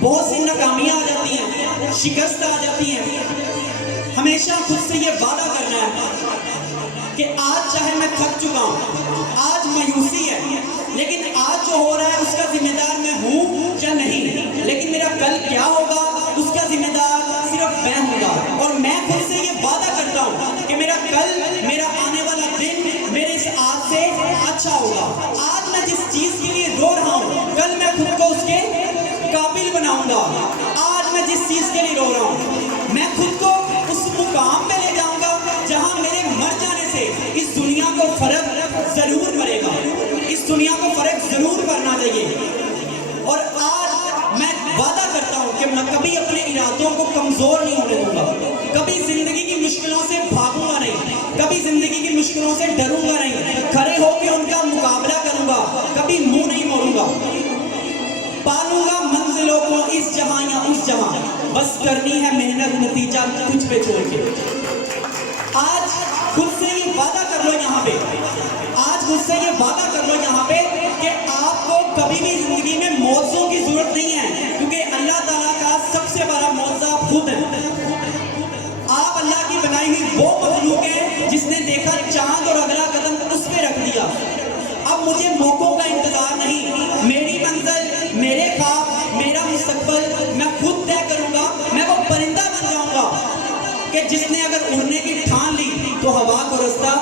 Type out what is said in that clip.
بہت سی ناکامیاں آ جاتی ہیں، شکست آ جاتی ہیں، ہمیشہ خود سے یہ وعدہ کرنا ہے کہ آج چاہے میں تھک چکا ہوں، آج مایوسی ہے، لیکن آج جو ہو رہا ہے اس کا ذمہ دار میں ہوں یا نہیں، لیکن میرا کل کیا ہوگا اس کا ذمہ دار صرف میں ہوں گا۔ اور میں خود سے یہ وعدہ کرتا ہوں کہ میرا کل، میرا آنے والا دن میرے اس آج سے اچھا ہوگا۔ آج میں جس چیز کے لیے رو رہا ہوں کل میں خود کو اس کے قابل بناؤں گا۔ آج میں جس چیز کے لیے رو رہا ہوں میں خود کو اس مقام پہ لے جاؤں گا جہاں میرے مر جانے سے اس دنیا کو فرق ضرور پڑے گا، اس دنیا کو فرق ضرور پڑنا چاہیے۔ اور آج میں وعدہ کرتا ہوں کہ میں کبھی اپنے ارادوں کو کمزور نہیں ہونے دوں گا، کبھی زندگی کی مشکلوں سے بھاگوں گا نہیں، کبھی زندگی کی مشکلوں سے ڈروں گا نہیں، کھڑے ہو کے ان کا مقابلہ کروں گا، کبھی منہ نہیں موڑوں گا۔ پالوں گا منزلوں کو اس جہاں یا اس جہاں، بس کرنی ہے محنت، نتیجہ تجھ پہ چھوڑ کے۔ آج خود سے یہ وعدہ کر لو یہاں پہ، آج خود سے یہ وعدہ کر لو یہاں پہ کہ آپ کو کبھی بھی زندگی میں معجزوں کی ضرورت نہیں ہے، کیونکہ اللہ تعالیٰ کا سب سے بڑا معجزہ خود ہے۔ آپ اللہ کی بنائی ہوئی وہ مخلوق ہے جس نے دیکھا چاند اور اگلا قدم اس پہ رکھ دیا۔ اب مجھے موقعوں کا انتظار نہیں، میری منزل، میرے خواب، میرا مستقبل میں خود طے کروں گا۔ میں وہ پرندہ بن جاؤں گا کہ جس نے اگر اڑنے کی ٹھان لی تو ہوا کو رستہ